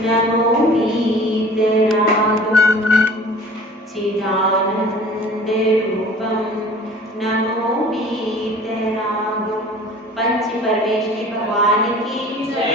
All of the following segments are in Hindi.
नमो वीतरागं चिदानन्दरूपं नमो वीतरागं। पंच परमेश्वरी भगवान की जय।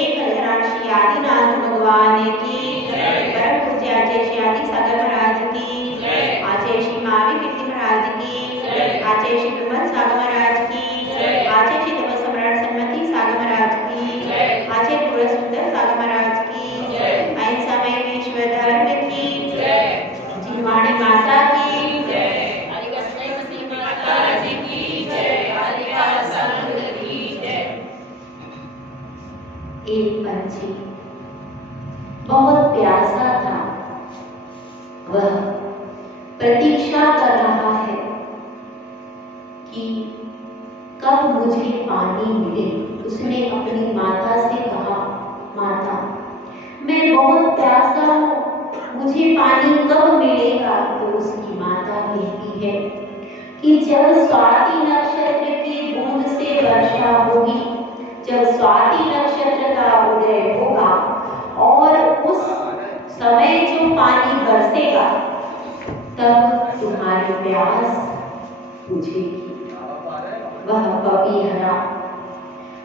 एक हजाराक्षी आदिनाथ भगवान की जय। परम पूज्य आचार्य श्री आदि सागर महाराज की जय। आचार्य श्री महावीर कीर्ति महाराज की जय। आचार्य श्री ब्रह्म सागर महाराज की जय। आचार्य श्री तप सम्राट सन्मति सागर महाराज की जय। आचार्य पूर्ण सुंदर सागर महाराज की जय। अहिंसा में विश्व धर्म की जय। जिनवाणी माता की जय। आदिवासी माता जी की जय। आदिवासी संघ की जय। एक पंछी बहुत प्यासा था। वह प्रतीक्षा कर रहा है कि कब मुझे पानी मिले। उसने अपनी माता से कहा, माता मैं बहुत प्यासा हूँ, मुझे पानी कब मिलेगा। तो उसकी माता कहती है कि जब स्वाति नक्षत्र की बूंद से वर्षा होगी, जब स्वाति नक्षत्र का उदय होगा और उस समय जो पानी बरसेगा तब तुम्हारी प्यास बुझेगी। वह पपीहरा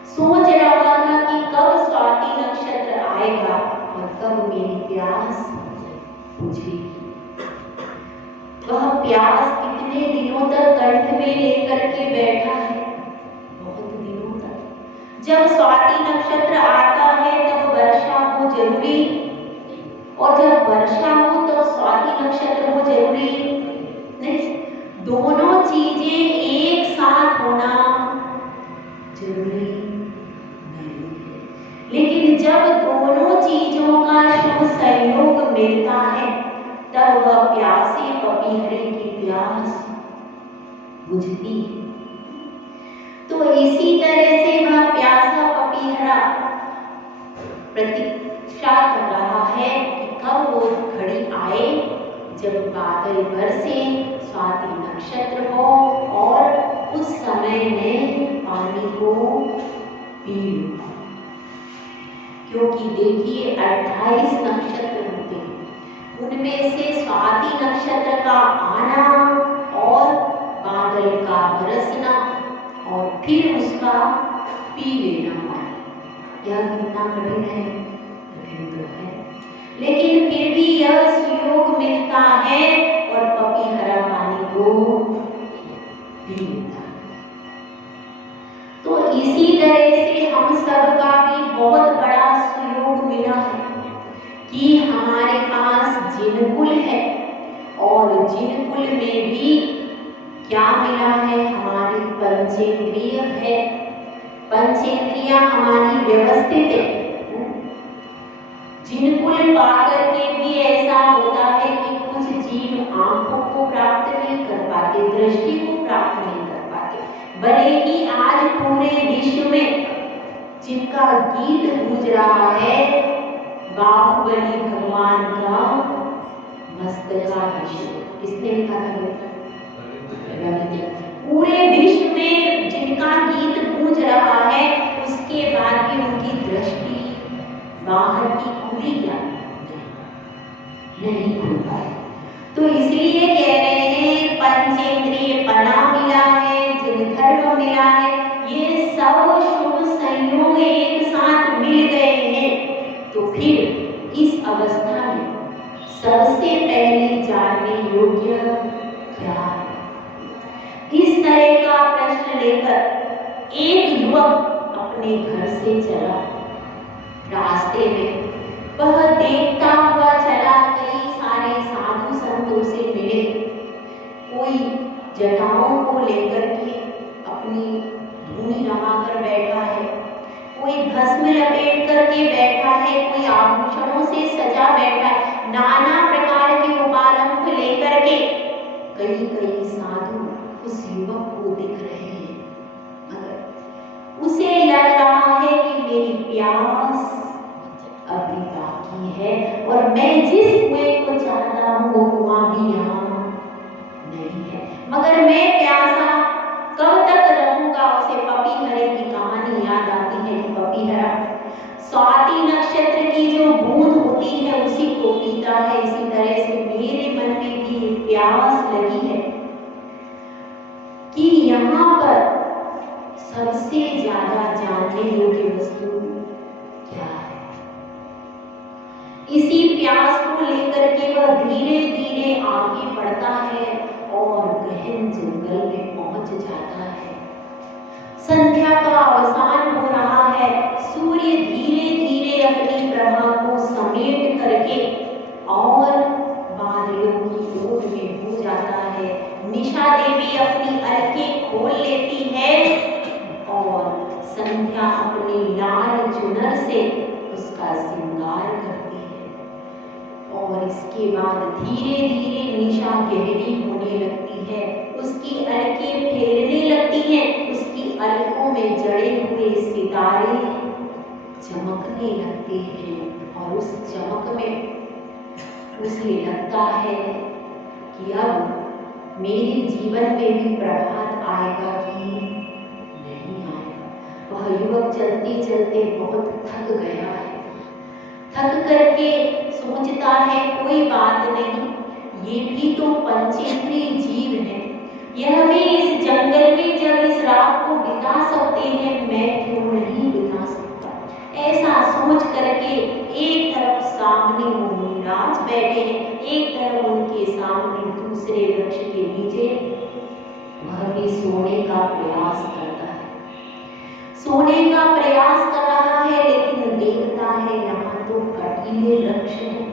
सोच रहा था कि कब स्वाति नक्षत्र आएगा और कब मेरी प्यास बुझेगी। वह प्यास कितने दिनों तक कंठ में लेकर के बैठा है, बहुत दिनों तक। जब स्वाति नक्षत्र आता है तब वर्षा हो जरूरी, और जब वर्षा हो तो स्वाति नक्षत्र हो जरूरी नहीं। दोनों चीजें एक साथ होना जरूरी नहीं है। लेकिन जब दोनों चीजों का शुभ सहयोग मिलता है तब वह प्यासे पपीहरे की प्यास बुझती है। तो इसी तरह से वह प्यासा पपीहरा प्रतीक्षा कर रहा है कि कब वो घड़ी आए जब बादल बरसे, स्वाति नक्षत्र हो और उस समय में पानी को पी लूं। क्योंकि देखिए 28 नक्षत्र होते हैं, उनमें से स्वाति नक्षत्र का आना और बादल का बरसना और फिर उसका पी लेना पानी, यह कितना कठिन है। कठिन तो है, लेकिन फिर भी यह सुयोग मिलता है और पपीहरा पानी को पी लेता है। तो इसी तरह से हम सबका भी बहुत बड़ा सुयोग मिला है कि हमारे पास जिनकुल है, और जिनकुल में भी क्या मिला है, हमारी पंचेंद्रिय है। पंचेंद्रिया हमारी व्यवस्थित है। जिनकुल पाकर के भी ऐसा होता है कि कुछ जीव आंखों को प्राप्त नहीं कर पाते, दृष्टि को प्राप्त नहीं कर पाते। भले ही आज पूरे विश्व में जिनका गीत गूंज रहा है बाहुबली भगवान का मस्तकाभिषेक, किसने लिखा था? पूरे विश्व में जिनका गीत गूंज रहा है उसके बाद भी उनकी दृष्टि बाहर की खुली क्या नहीं खुल पाई। तो इसलिए कह रहे हैं पंचेंद्रिय पना मिला है, जिन धर्म मिला है, ये सब शुभ संयोग एक साथ मिल गए हैं। तो फिर इस अवस्था में सबसे पहले जानने योग्य क्या है? इस तरह का प्रश्न लेकर एक युवक अपने घर से चला। रास्ते में वह देखता हुआ चला, कई सारे साधु संतों से मिले। कोई जटाओं को लेकर के अपनी धूनी रमाकर बैठा है, कोई भस्म लपेट करके बैठा है, कोई आभूषणों से सजा बैठा है, नाना प्रकार के उपालंब लेकर के कई साधु उस युवक को दिख रहे हैं। मगर उसे लग रहा है कि मेरी प्यास अभी बाकी है और मैं जिस कुएं को चाहता हूँ वो कुआं भी यहाँ नहीं है। मगर मैं प्यासा कब तक रहूंगा? उसे पपीहरे की कहानी याद आती है। पपीहरा स्वाति नक्षत्र की जो बूंद जीता है, इसी तरह से मेरे मन में भी प्यास लगी है कि यहाँ पर सबसे ज्यादा जानने योग्य वस्तु क्या है। इसी प्यास को लेकर के वह धीरे धीरे आगे बढ़ता है और गहन जंगल में पहुंच जाता है। संध्या का अवसान हो रहा है, सूर्य धीरे धीरे अपनी प्रभा को समेट करके और बादलों की ओट में हो जाता है। निशा देवी अपनी अलकें खोल लेती है और संध्या अपनी लाल चुनर से उसका श्रृंगार करती है और इसके बाद धीरे धीरे निशा गहरी होने लगती है, उसकी अलकें फैलने लगती हैं, उसकी अलकों में जड़े हुए सितारे चमकने लगते हैं और उस चमक में उसे लगता है कि अब मेरे जीवन में भी प्रभात आएगा कि नहीं आएगा। वह युवक चलते चलते बहुत थक गया है, थक करके सोचता है कोई बात नहीं, ये भी तो पंचेंद्रिय जीव है, यह भी इस जंगल में जब इस रात को बिता सकते हैं, मैं क्यों नहीं बिता सकता। ऐसा सोच करके एक तरफ सामने मुनिराज बैठे हैं, एक तरफ उनके सामने दूसरे वृक्ष के नीचे वह भी सोने का प्रयास करता है, सोने का प्रयास कर रहा है, लेकिन देखता है यहाँ तो कटीले वृक्ष हैं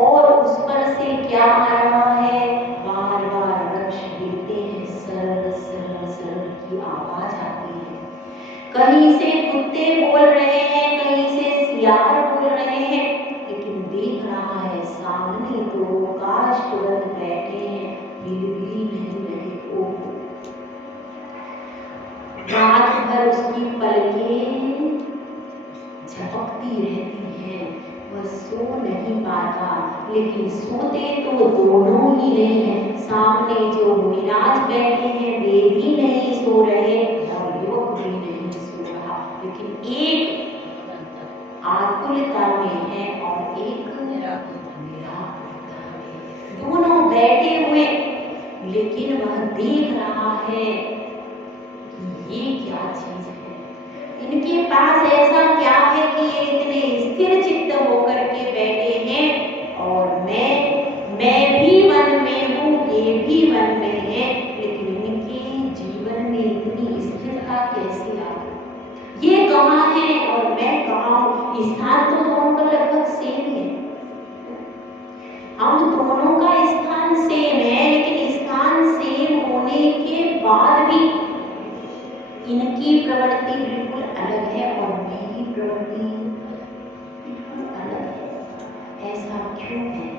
और उस पर से क्या आ रहा है, बार बार वृक्ष गिरते हैं, सरर सरर सरर की आवाज आती है। कहीं से कुत्ते बोल रहे हैं, कहीं से सियार बोल रहे हैं, लेकिन देख रहा है सामने तो काष्ठवत बैठे हैं, बिलबिल नहीं रहे। ओ रात भर उसकी पलकें झपकती रहती हैं, वह सो नहीं पाता, लेकिन सोते तो दोनों ही नहीं है। सामने जो मुनिराज बैठे हैं वे भी नहीं सो रहे और युवक भी नहीं सो रहा, लेकिन एक आकुलता में है और एक निराकुलता में, दोनों बैठे हुए, लेकिन वह देख रहा है कि ये क्या चीज है, इनके पास ऐसा क्या है कि ये इतने स्थिर चित्त होकर के बैठे हैं और मैं भी मन में हूँ, ये भी मन में है, लेकिन इनके जीवन में इतनी स्थिरता कैसे आ गई, ये कहाँ है और मैं कहाँ हूँ। स्थान तो दोनों का लगभग सेम है, हम दोनों का स्थान सेम है, लेकिन स्थान सेम होने के बाद भी इनकी प्रवृत्ति बिल्कुल अलग है और मेरी प्रवृत्ति बिल्कुल अलग है। ऐसा क्यों है?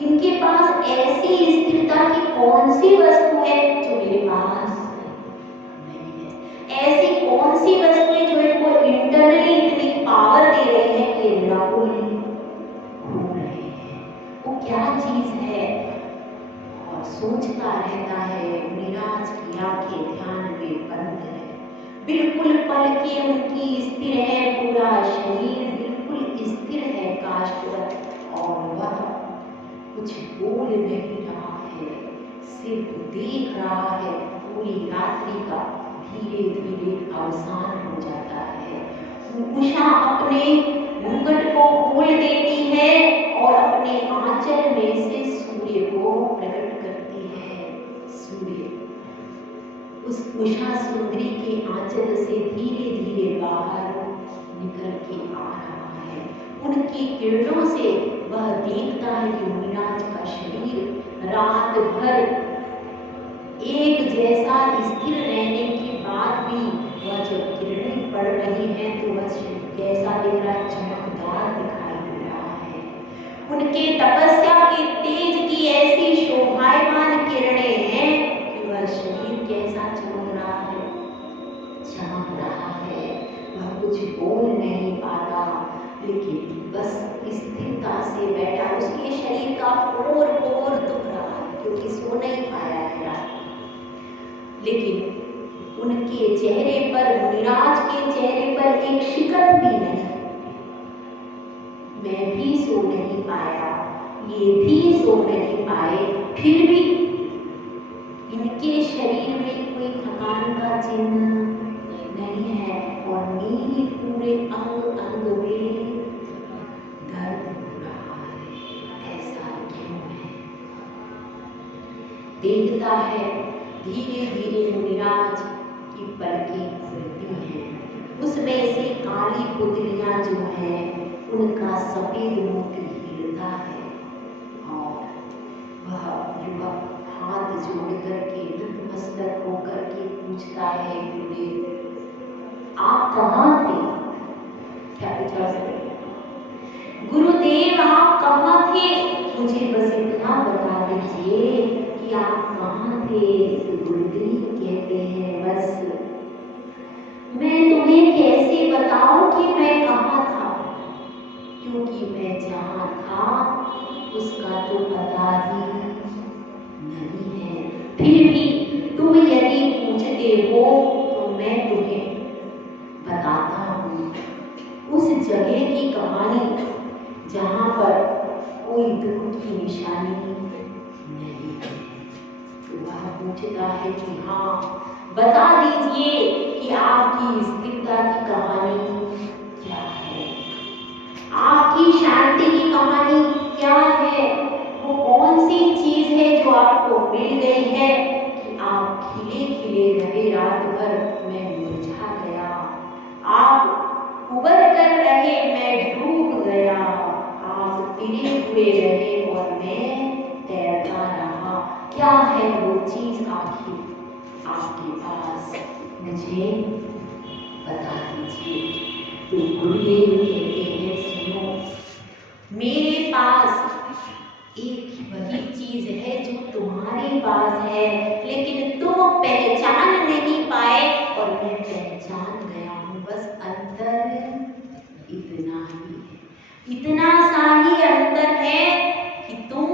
इनके पास ऐसी स्थिरता की कौन सी वस्तु है जो मेरे पास नहीं है? ऐसी कौन सी वस्तु है जो इनको इंटरनली इतनी पावर दे रही है कि निराकुल हो रहे हैं? वो क्या चीज है? और सोचता रहता है। निराज की आंखें ध्यान में बंद है, बिल्कुल पलकें उनकी स्थिर है, पूरा शरीर बिल्कुल स्थिर है काष्ठवत, और वह कुछ बोल नहीं रहा है, सिर्फ देख रहा है। पूरी रात्रि का धीरे धीरे अवसान हो जाता है। उषा अपने मुकुट को खोल देती है और अपने आंचल में से सूर्य को प्रकट करती है। सूर्य उस उषा सुंदरी के आंचल से धीरे धीरे बाहर निकल के आ रहा है। उनकी किरणों से वह देखता है कि मुनिराज का शरीर रात भर एक जैसा स्थिर रहने के बाद भी वह जब किरणें पड़ रही हैं तो वह कैसा दिख रहा है, चमकदार दिखाई दे रहा है। उनके तपस्या के तेज की ऐसी शोभायमान किरणें हैं कि वह शरीर कैसा चमक रहा है, चमक रहा है। वह कुछ बोल नहीं पाता, लेकिन बस स्थिरता से बैठा। उसके शरीर का पोर पोर दुख रहा है क्योंकि सो नहीं पाया है रात, लेकिन उनके चेहरे पर, मुनिराज के चेहरे पर एक शिकन भी नहीं। मैं भी सो नहीं पाया, ये भी सो नहीं पाए, फिर भी इनके शरीर में कोई थकान का चिन्ह नहीं है और मेरे पूरे अंग अंग में दर्द हो रहा है। ऐसा क्यों है? देखता है धीरे धीरे मुनिराज की पलकें खुलती हैं। उसमें से काली पुतलियां जो हैं उनका सफेद मोती हिलता है और वह युवक हाथ जोड़ करके नतमस्तक होकर के पूछता है, गुरुदेव आप कहाँ थे? क्या पूछा? गुरुदेव आप कहाँ थे? मुझे बस इतना बता दीजिए कि आप कहाँ थे। गुरुदेव कहते हैं, बस मैं तुम्हें कैसे बताऊं कि मैं कहाँ था, क्योंकि मैं जहाँ था उसका तो पता ही नहीं है। फिर भी तुम यदि पूछते हो तो मैं तुम्हें बताता हूँ उस जगह की कहानी जहाँ पर कोई दुख की निशानी नहीं है। तो वह पूछता है कि हाँ बता दीजिए कि आपकी स्थिरता की कहानी क्या है, आपकी शांति की कहानी क्या है, वो कौन सी चीज है जो आपको मिल गई है कि आप खिले खिले रहे रात भर, मैं मुरझा गया, आप उबर कर रहे मैं डूब गया, आप तिरे हुए रहे और मैं तैरता रहा। क्या है वो चीज आखिर आपके पास, मुझे बता दीजिए। तो गुरुदेव कहते हैं, सुनो मेरे पास एक वही चीज है जो तुम्हारे पास है, लेकिन तुम पहचान नहीं पाए और मैं पहचान गया हूँ। बस अंतर इतना ही है, इतना सा ही अंतर है कि तुम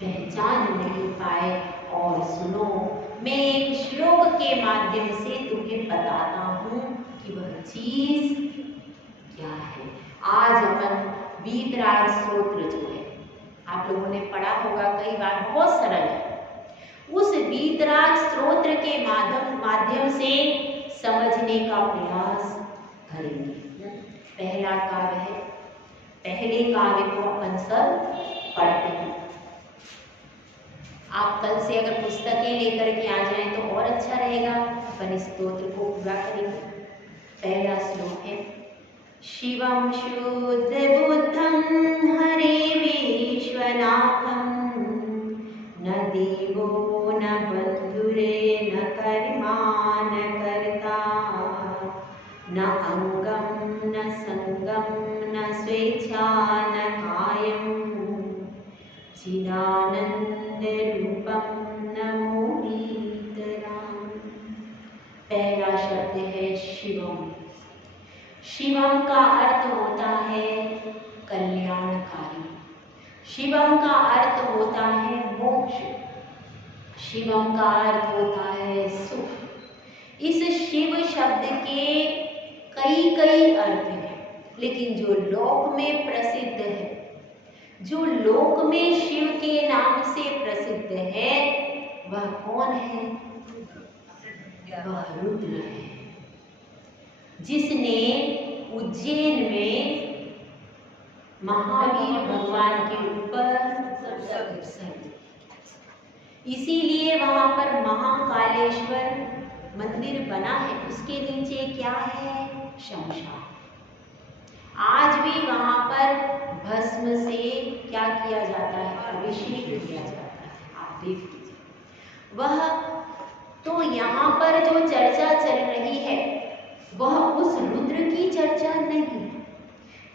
पहचान नहीं पाए। और सुनो मैं एक श्लोक के माध्यम से तुम्हें बताता हूँ कि वह चीज क्या है। आज अपन वीतराग स्तोत्र जो है आप लोगों ने पढ़ा होगा कई बार, बहुत सरल है। उस वीतराग स्तोत्र के माध्यम से समझने का प्रयास करेंगे। पहला काव्य है, पहले काव्य को अपन सब पढ़ते हैं। आप कल से अगर पुस्तकें लेकर के आ जाएं तो और अच्छा रहेगा, अपन इस स्तोत्र को पूरा करेंगे। पहला श्लोक है, शिवं शुद्ध बुद्धं हरे विश्वनाथं, न देवो न बन्धुरे न कर्मा न कर्ता, न अंगं न संगं न स्वेच्छा न कायं, चिदानंद रूपं नमो वीतराग। पहला शब्द है शिवम। शिवम का अर्थ होता है कल्याणकारी, शिवम का अर्थ होता है मोक्ष, शिवम का अर्थ होता है सुख। इस शिव शब्द के कई कई अर्थ हैं, लेकिन जो लोक में प्रसिद्ध है, जो लोक में शिव के नाम से प्रसिद्ध है, वह कौन है? वह रुद्र है, जिसने उज्जैन में महावीर भगवान के ऊपर सर्प, इसीलिए वहां पर महाकालेश्वर मंदिर बना है। उसके नीचे क्या है? शमशान। आज भी वहां पर भस्म से क्या किया जाता है? अभिषेक किया जाता है। आप देख लीजिए। वह तो यहाँ पर जो चर्चा चल रही है वह उस रुद्र की चर्चा नहीं,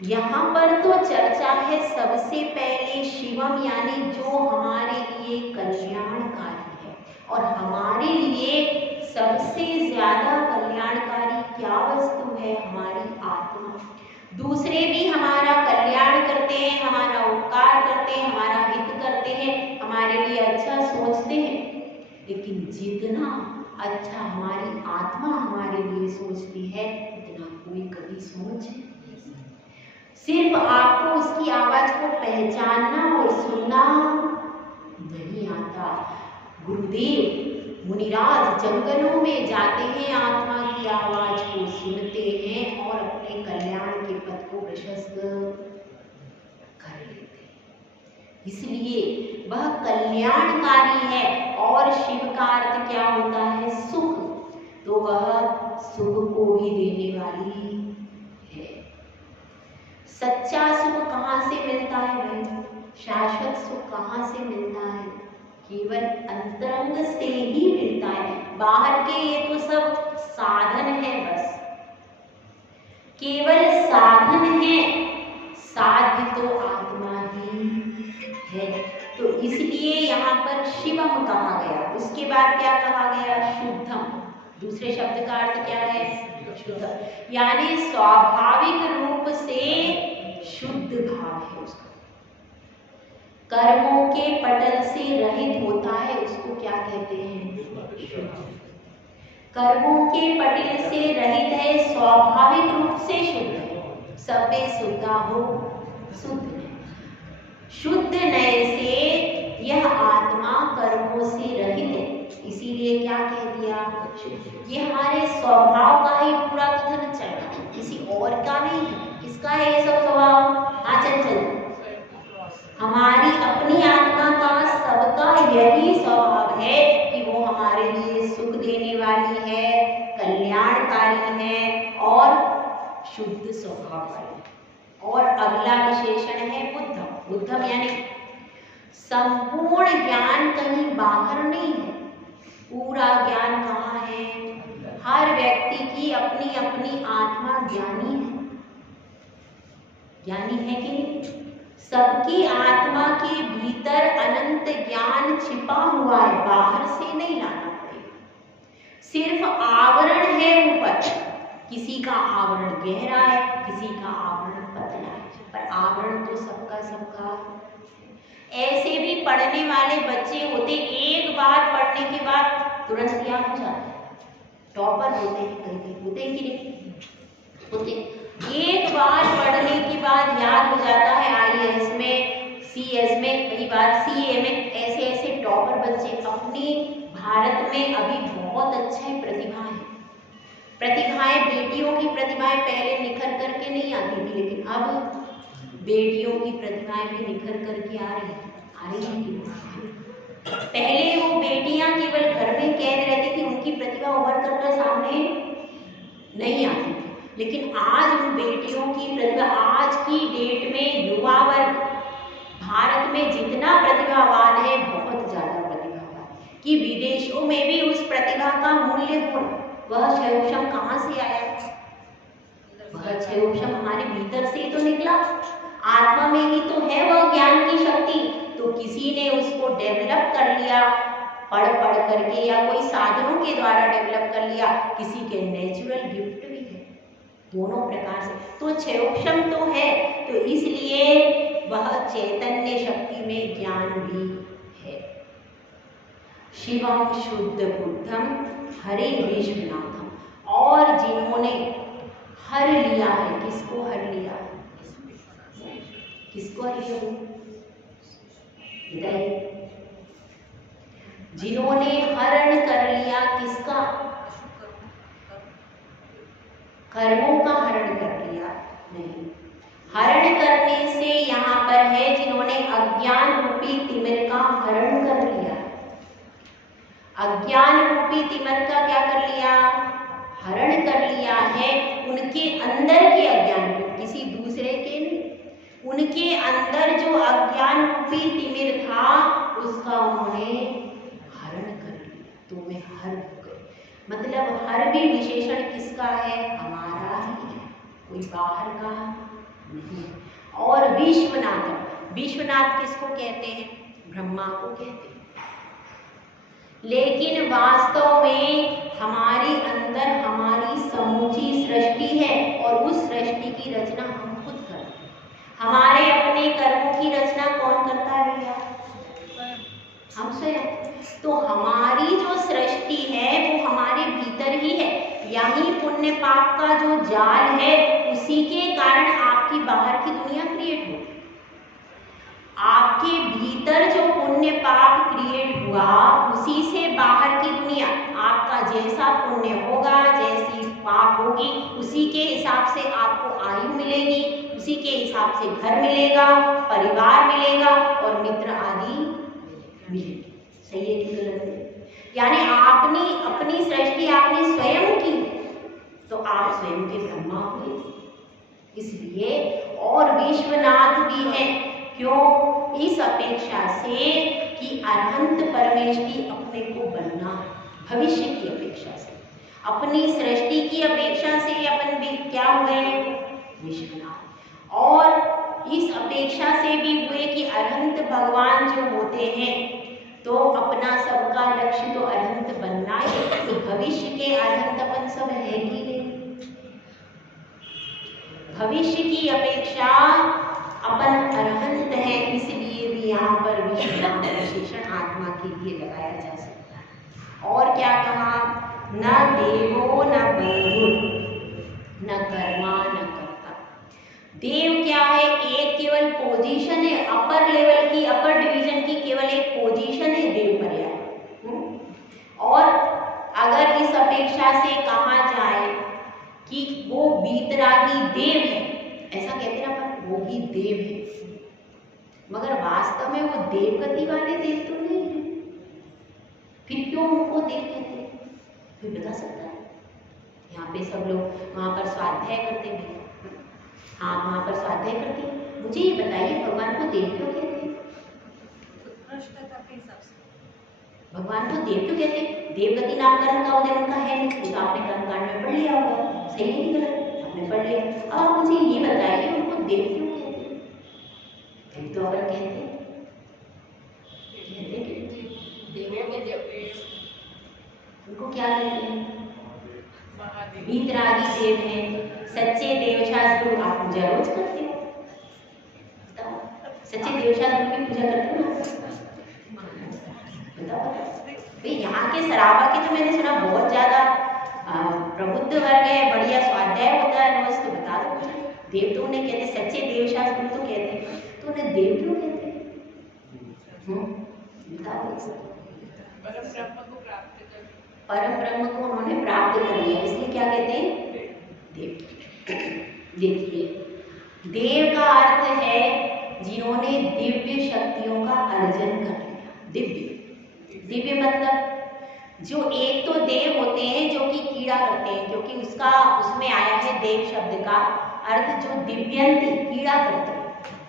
यहाँ पर तो चर्चा है सबसे पहले शिवम, यानी जो हमारे लिए कल्याणकारी है। और हमारे लिए सबसे ज्यादा कल्याणकारी क्या वस्तु है? हमारी आत्मा। दूसरे भी हमारा कल्याण करते हैं, हमारा उपकार करते हैं, हमारा हित करते हैं, हमारे लिए अच्छा सोचते हैं, लेकिन जितना अच्छा हमारी आत्मा हमारे लिए सोचती है उतना कोई कभी सोच सिर्फ आपको उसकी आवाज को पहचानना और सुनना नहीं आता। गुरुदेव मुनिराज जंगलों में जाते हैं, आत्मा की आवाज को सुनते हैं और अपने कल्याण के पथ को प्रशस्त कर लेते हैं। इसलिए वह कल्याणकारी है। और शिव का अर्थ क्या होता है? सुख। तो वह सुख को भी देने वाली है। सच्चा सुख कहाँ से मिलता है भाई? शाश्वत सुख कहाँ से मिलता है? केवल अंतरंग से ही मिलता है। बाहर के ये तो सब साधन है, बस केवल साधन है। साध्य तो आत्मा ही है। तो इसलिए यहाँ पर शिवम कहा गया। उसके बाद क्या कहा गया? शुद्धम। दूसरे शब्द का अर्थ क्या है? शुद्ध, यानी स्वाभाविक रूप से शुद्ध भाव है उसका। कर्मों के पटल से रहित होता है, उसको क्या कहते हैं? शुद्ध। कर्मों के पटल से रहित है, स्वाभाविक रूप से शुद्ध है। सबे शुद्धा हो शुद्ध है। शुद्ध नय से यह आत्मा कर्मों से रहित है, इसीलिए क्या कह दिया? शुद्ध। ये हमारे स्वभाव का ही पूरा कथन चल रहा है, किसी और का नहीं है। किसका है ये सब स्वभाव? हाँ चंचल, हमारी अपनी आत्मा का, सबका यही स्वभाव है कि वो हमारे लिए सुख देने वाली है, कल्याणकारी है और शुद्ध स्वभाव वाली। और अगला विशेषण है बुद्धम। बुद्धम यानी संपूर्ण ज्ञान कहीं बाहर नहीं है। पूरा ज्ञान कहाँ है? हर व्यक्ति की अपनी अपनी आत्मा ज्ञानी है। ज्ञानी है कि नहीं? सबकी आत्मा के भीतर अनंत ज्ञान छिपा हुआ है, बाहर से नहीं लाना पड़ेगा। सिर्फ आवरण है ऊपर। किसी का आवरण गहरा है, किसी का आवरण पतला है, पर आवरण तो सबका सबका। ऐसे भी पढ़ने वाले बच्चे होते, एक बार पढ़ने के बाद तुरंत याद हो जाता है। टॉपर होते हैं, कहीं होते हैं कि नहीं होते? एक बार पढ़ने के बाद याद हो जाता है। IAS में, CS में, कई बार CA में, ऐसे ऐसे टॉपर बच्चे अपनी भारत में अभी बहुत अच्छे प्रतिभाएं हैं। प्रतिभाएं, बेटियों की प्रतिभाएं पहले निखर करके नहीं आती थी, लेकिन अब बेटियों की प्रतिभाएं भी निखर करके आ रही हैं। पहले वो बेटियां केवल घर में कैद रहती थी, उनकी प्रतिभा उभर कर सामने नहीं आती थी, लेकिन आज उन बेटियों की प्रतिभा, आज की डेट में युवा वर्ग भारत में जितना प्रतिभावान है, बहुत ज्यादा प्रतिभावान, कि विदेशों में भी उस प्रतिभा का मूल्य हो। वह क्षयोक्षम कहाँ से आया? वह क्षयोक्षम हमारे भीतर से ही तो निकला, आत्मा में ही तो है वह ज्ञान की शक्ति। तो किसी ने उसको डेवलप कर लिया, पढ़ करके, या कोई साधनों के द्वारा डेवलप कर लिया, किसी के नेचुरल गिफ्ट भी है। दोनों प्रकार से तो क्षयोक्षम तो है, तो इसलिए वह चैतन्य शक्ति में ज्ञान भी है। शिवम शुद्ध बुद्धम हरे विश्वनाथम। और जिन्होंने हर लिया है, किसको हर लिया? किसको हर लिया? जिन्होंने हरण कर लिया, किसका? कर्मों का हरण कर लिया नहीं। हरण करने से यहाँ पर है जिन्होंने अज्ञान रूपी तिमिर का हरण कर लिया। अज्ञान रूपी तिमिर का क्या कर लिया? हरण कर लिया है। उनके अंदर के अज्ञान को, किसी दूसरे के नहीं, उनके अंदर जो अज्ञान रूपी तिमिर था उसका उन्होंने हरण कर लिया। तो मैं हर हो गई। मतलब हर भी विशेषण किसका है? हमारा ही है, कोई बाहर का नहीं। और विश्वनाथ, विश्वनाथ किसको कहते हैं? ब्रह्मा को कहते हैं। लेकिन वास्तव में हमारे अंदर हमारी समूची सृष्टि है, और उस सृष्टि की रचना हम खुद करते हैं। हमारे अपने कर्मों की रचना कौन करता है भैया? हम स्वयं। तो हमारी जो सृष्टि है वो हमारे भीतर ही है। यही पुण्य पाप का जो जाल है, उसी के कारण आप आपकी बाहर की दुनिया क्रिएट होगी। आपके भीतर जो पुण्य पाप क्रिएट हुआ उसी से बाहर की दुनिया, आपका जैसा पुण्य होगा, जैसी पाप होगी, उसी के हिसाब से आपको आयु मिलेगी, उसी के हिसाब से घर मिलेगा, परिवार मिलेगा और मित्र आदि मिलेंगे। सही है कि गलत है? यानी आपने अपनी सृष्टि आपने स्वयं की, तो आप स्वयं के ब्रह्मा हुए। इसलिए और विश्वनाथ भी हैं। क्यों? इस अपेक्षा से कि अनंत परमेष्टि अपने को बनना, भविष्य की अपेक्षा से, अपनी सृष्टि की अपेक्षा से अपन भी क्या हुए? विश्वनाथ। और इस अपेक्षा से भी हुए कि अनंत भगवान जो होते हैं, तो अपना सबका लक्ष्य तो अनंत बनना है, तो भविष्य के अनंत अपन सब है कि नहीं? भविष्य की अपेक्षा अपन अरहंत है, इसलिए भी यहाँ पर विश्वनाथ विशेषण आत्मा के लिए लगाया जा सकता है। और क्या कहा? न देवो न बंधु न कर्मा न कर्ता। देव क्या है? एक केवल पोजीशन है, अपर लेवल की, अपर डिवीजन की केवल एक पोजीशन है देव पर्याय। और अगर इस अपेक्षा से कहा जाए कि वो वीतरागी देव है, ऐसा कहते ना पर वो ही देव है, मगर वास्तव में वो देवगति वाले देव तो नहीं है। फिर क्यों उनको देव कहते हैं? कोई बता सकता है? यहाँ पे सब लोग वहाँ पर स्वाध्याय करते हैं। हाँ, वहाँ पर स्वाध्याय करती है। मुझे ये बताइए भगवान को देव क्यों कहते हैं? भगवान को देव क्यों कहते हैं? देवगति नामकरण का उदय उनका है नहीं, तो आपने कर्मकांड में पढ़ लिया होगा। सही नहीं गलत? आपने पढ़ लिया। अब मुझे ये बताइए उनको देव क्यों कहते हैं? देव तो अपन कहते हैं, उनको क्या कहते हैं? वीतरागी देव हैं, सच्चे देवशास्त्र। आप पूजा रोज करते हो? सच्चे देवशास्त्र की पूजा करते हो? बताओ भाई। यहाँ के सराबा के तो मैंने सुना बहुत ज्यादा प्रबुद्ध वर्ग है, बढ़िया स्वाध्याय होता है रोज, तो बता दो मुझे। देव तो उन्हें कहते, सच्चे देवशास्त्र तो कहते हैं, तो उन्हें देव क्यों कहते हैं? बताओ। परम ब्रह्म को उन्होंने प्राप्त कर लिया, इसलिए क्या कहते हैं? देव। देखिए, देव का अर्थ है जिन्होंने दिव्य शक्तियों का अर्जन कर लिया। दिव्य मतलब जो एक तो देव होते हैं जो कि कीड़ा करते हैं, क्योंकि उसमें आया है देव शब्द का अर्थ जो दिव्यंती, कीड़ा करते हैं।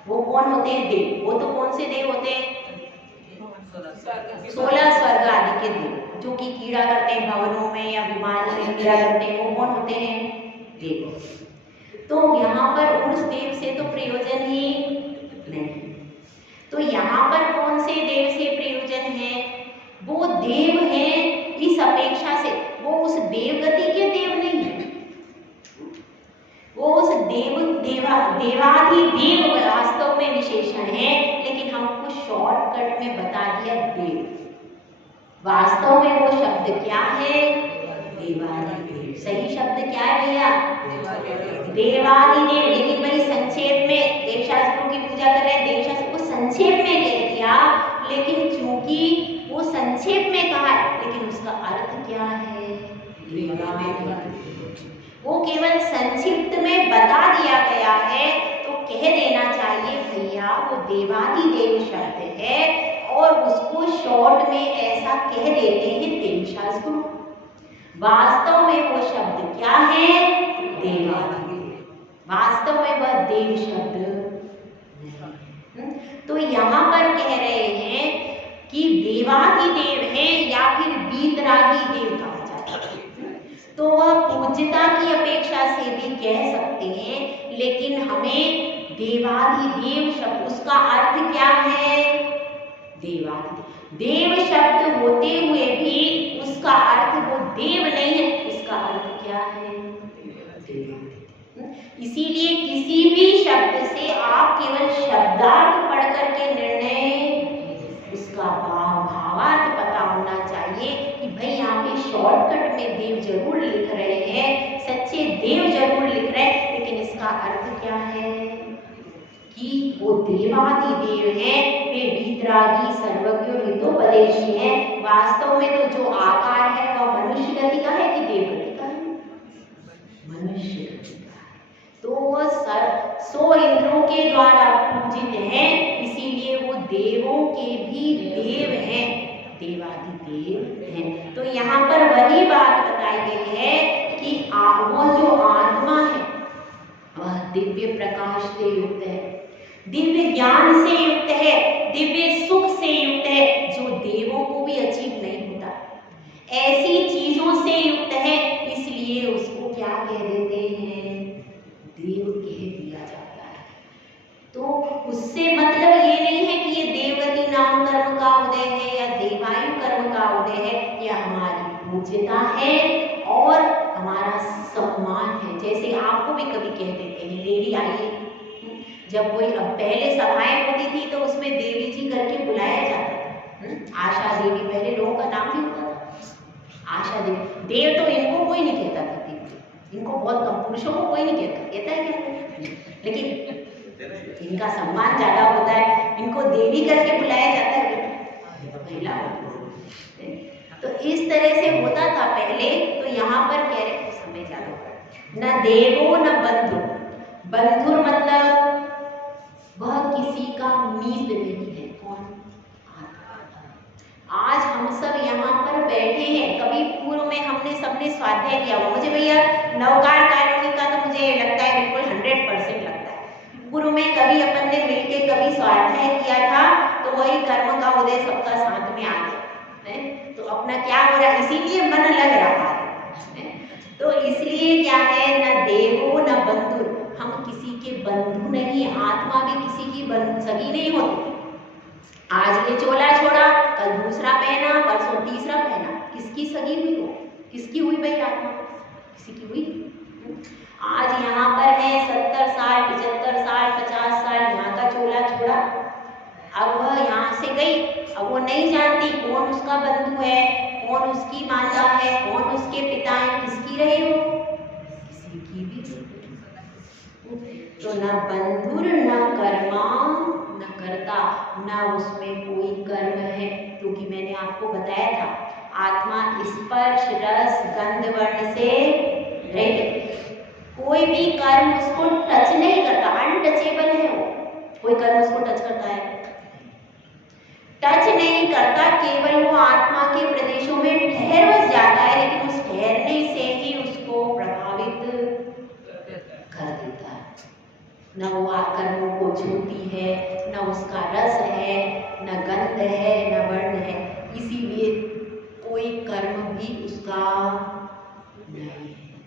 वो कौन होते हैं? देव। वो तो कौन से देव होते हैं? 16 स्वर्ग आदि के देव जो कि कीड़ा करते हैं, भवनों में या विमानों में कीड़ा करते हैं, वो कौन होते हैं? देव। तो यहाँ पर उस देव से तो प्रयोजन ही नहीं। तो यहाँ पर कौन से देव से प्रयोजन है? वो देव हैं इस अपेक्षा से, वो उस देवगति के देव नहीं है, वो उस देवाधिदेव वास्तव में विशेषण है, लेकिन हमको शॉर्टकट में बता दिया देव। वास्तव में वो शब्द क्या है? देवाधिदेव। सही शब्द क्या है भैया? देवाधिदेव। लेकिन भाई संक्षेप में देवशास्त्रों की पूजा कर रहे हैं, देवशास्त्र को संक्षेप में कह दिया, लेकिन चूंकि वो संक्षेप में कहा है, लेकिन उसका अर्थ क्या है? वो केवल संक्षिप्त में बता दिया गया है, तो कह देना चाहिए भैया वो देवाधिदेव शब्द है, और उसको शॉर्ट में ऐसा कह देते हैं देवशास्त्र। वास्तव में वो शब्द क्या है? देवाधिदेव। वास्तव में वह देव शब्द नहीं। तो यहाँ पर कह रहे हैं कि देवाधिदेव है या फिर वीतरागी देव कहा जाता है, तो वह पूज्यता की अपेक्षा से भी कह सकते हैं, लेकिन हमें देवाधिदेव शब्द, उसका अर्थ क्या है? देवाधिदेव। देव शब्द होते हुए भी उसका अर्थ वो देव नहीं है, उसका अर्थ क्या है? इसीलिए किसी भी शब्द से आप केवल शब्दार्थ पढ़ करके निर्णय, उसका भावार्थ पता होना चाहिए कि भाई यहाँ पे शॉर्टकट में देव जरूर लिख रहे हैं, सच्चे देव जरूर लिख रहे हैं, लेकिन इसका अर्थ क्या है? कि वो देवादिदेव हैं, वे वीतरागी सर्वज्ञ हितोपदेशी हैं। वास्तव में तो जो आकार है वह मनुष्य गति का है कि देव गति का है? मनुष्य गति का है। तो वह 100 इंद्रों के द्वारा पूजित हैं, इसीलिए वो देवों के भी देव हैं, देवादिदेव हैं। तो यहाँ पर वही बात बताई गई है कि वो जो आत्मा है वह दिव्य प्रकाश से युक्त है, दिव्य ज्ञान से युक्त है, दिव्य सुख से युक्त है, जो देवों को भी अचीव नहीं होता, ऐसी चीजों से युक्त है। इसलिए उसको क्या कह देते हैं? देव कह दिया जाता है। तो उससे मतलब ये नहीं है कि ये देवगति नाम कर्म का उदय है या देवायु कर्म का उदय है, यह हमारी पूज्यता है और हमारा सम्मान है। जैसे आपको भी कभी कह देते हैं देवी आइए, जब कोई अब पहले सभाएं होती थी तो उसमें देवी जी करके बुलाया जाता था। आशा देवी पहले लोगों का नाम भी होता था, आशा देवी। देव तो इनको कोई नहीं कहता था, इनको बहुत कम, पुरुषों को कोई नहीं कहता है क्या? लेकिन इनका सम्मान ज्यादा होता है, इनको देवी करके बुलाया जाता है, महिला। तो इस तरह से होता था पहले। तो यहाँ पर कह रहे समय ज्यादा, न देवो न बंधु। बंधु मतलब वह किसी का मीत नहीं है। कौन? आज हम सब यहाँ पर बैठे हैं, कभी पूर्व में हमने सबने स्वाध्याय किया हुआ। मुझे भैया नवकार कॉलोनी का तो मुझे लगता है बिल्कुल 100% लगता है। पूर्व में कभी अपन ने मिलके कभी स्वाध्याय किया था, तो वही कर्म का उदय सबका साथ में आ गया है। तो अपना क्या हो रहा है, इसीलिए मन लग रहा है। तो इसलिए क्या है, न देवो न बंधु, हम किसी के बंधु नहीं, आत्मा भी किसी की सगी नहीं होती। आज ये चोला छोड़ा, कल दूसरा पहना, परसों तीसरा पहना, किसकी सगी हुई हो? किसकी हुई भाई आत्मा? किसी की हुई? आज यहाँ पर है 70 साल 75 साल 50 साल यहाँ का चोला छोड़ा, अब वह यहाँ से गई, अब वो नहीं जानती कौन उसका बंधु है, कौन उसकी माता है, कौन उसके पिता है, किसकी रही हो? किसी की भी। तो न बंधुर न कर्मा न कर्ता, न उसमें कोई कर्म है, क्योंकि मैंने आपको बताया था आत्मा स्पर्श रस गंध वर्ण से रहित, कोई भी कर्म उसको टच नहीं करता, अनटचेबल है वो। कोई कर्म उसको टच करता है? टच नहीं करता, केवल वो आत्मा के प्रदेशों में ठहर बस जाता है, लेकिन उस ठहरने से ही उसको प्रभावित कर देता है। न वो कर्मों को छूती है, न उसका रस है, न गंध है, न वर्ण है, इसीलिए कोई कर्म भी उसका नहीं है।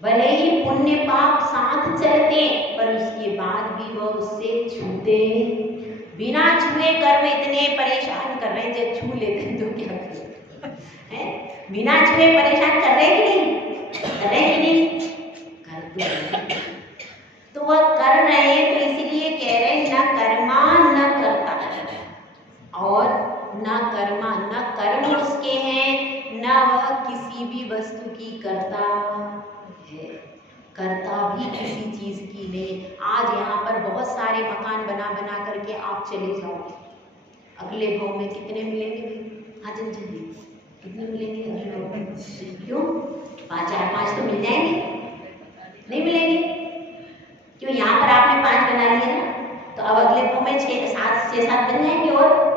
भले ही पुण्य पाप साथ चलते, पर उसके बाद भी वह उससे छूते, बिना छुए कर्म इतने परेशान कर रहे हैं, जब छू लेते हैं तो क्या करें? बिना छुए परेशान कर रहे कि नहीं? कर रहे कि नहीं? कर तो वह कर रहे हैं, तो इसीलिए कह रहे हैं न कर्मा न कर्ता, और न कर्मा, न कर्म उसके हैं, न वह किसी भी वस्तु की कर्ता है, कर्ता भी किसी चीज की नहीं। आज यहाँ पर बहुत सारे मकान बना बना करके आप चले जाओगे, अगले भाव में कितने मिलेंगे भाई? हाँ चल चलिए, कितने मिलेंगे अगले भाव में? क्यों? 5 तो मिल जाएंगे? नहीं मिलेंगे? क्यों? यहाँ पर आपने 5 बना लिए ना, तो अब अगले भाव में 6-7 बन जाएंगे, और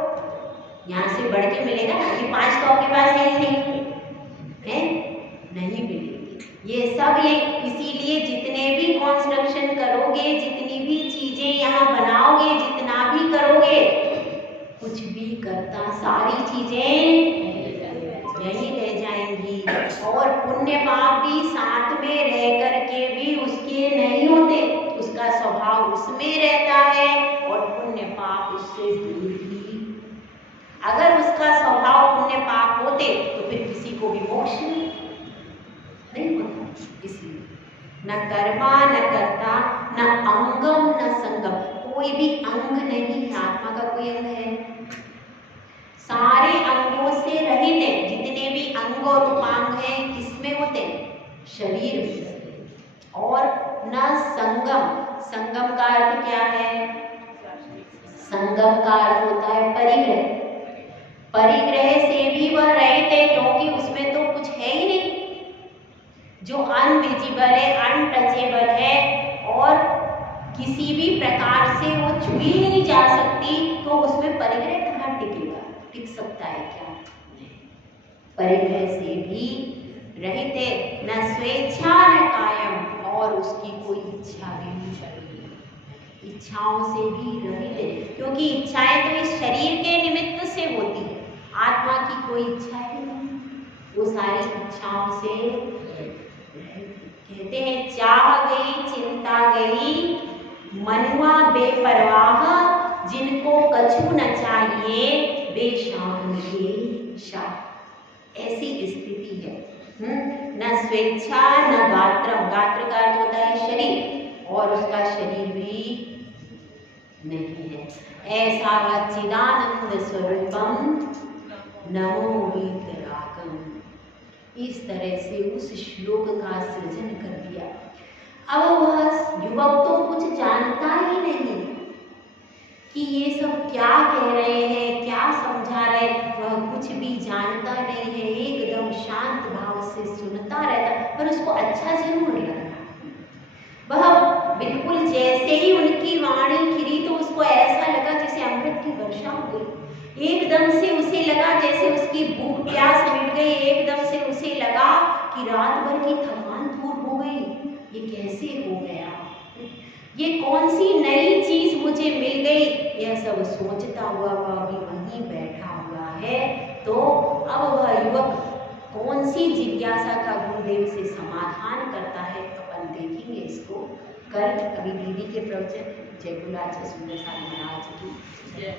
यहाँ से बढ़ के मिलेगा ना, कि 5 तो आपके पास है ही नहीं मिलेंगे। ये सब ये इसीलिए जितने भी कंस्ट्रक्शन करोगे, जितनी भी चीजें यहाँ बनाओगे, जितना भी करोगे, कुछ भी करता, सारी चीजें यही रह जाएंगी। और पुण्य पाप भी साथ में रह करके भी उसके नहीं होते, उसका स्वभाव उसमें रहता है, और पुण्य पाप उससे दूर ही। अगर उसका स्वभाव पुण्य पाप होते तो फिर किसी को भी मोक्ष नहीं होता। इसलिए न कर्मा न कर्ता न अंगम न संगम, कोई भी अंग नहीं है, आत्मा का कोई अंग है? सारे अंगों से रहित है। जितने भी अंग और उपांग हैं किसमें होते हैं? शरीर में। और न संगम, संगम का अर्थ क्या है? वह का अर्थ होता है परिग्रह। परिग्रह से भी वह रहित है, क्योंकि उसमें तो कुछ है ही नहीं, जो अनविजिबल है, अनटचेबल है और किसी भी प्रकार से वो छुई नहीं जा सकती, तो उसमें परिग्रह कहाँ टिकेगा, टिक सकता है क्या? परिग्रह से भी रहित है, न स्वेच्छा न कायम, और उसकी कोई इच्छा भी नहीं, इच्छाओं से भी रहित है, क्योंकि इच्छाएं तो इस शरीर के निमित्त से होती है, आत्मा की कोई इच्छा ही नहीं, वो सारी इच्छाओं से कहते हैं चाह गई चिंता गई मनुआ बेपरवाह, जिनको कछु न चाहिए बेशाम के शाह। ऐसी स्थिति है। न स्वेच्छा न गात्रम, गात्र का अर्थ होता है शरीर, और उसका शरीर भी नहीं है। ऐसा चिदानंद स्वरूपम नमो वीतरागम, इस तरह से उस श्लोक का सृजन कर दिया। अब वह युवक तो कुछ जानता ही नहीं कि ये सब क्या कह रहे हैं, क्या समझा रहे, वह कुछ भी जानता नहीं है, एकदम शांत भाव से सुनता रहता, पर उसको अच्छा जरूर लग रहा। वह बिल्कुल जैसे ही उनकी वाणी खिली तो उसको ऐसा लगा जैसे अमृत की वर्षा हो गई, एकदम से उसे लगा जैसे उसकी भूख प्यास मिट गई, एकदम से उसे लगा कि रात भर की थकान दूर हो गई, ये कैसे हो गया, ये कौन सी नई चीज मुझे मिल गई, यह सब सोचता हुआ वह अभी वहीं बैठा हुआ है। तो अब वह युवक कौन सी जिज्ञासा का गुरुदेव से समाधान करता है, अपन देखेंगे इसको कल। अभी दीदी के प्रवचन। जय गुरु आचार्य सुंदर साहब महाराज की।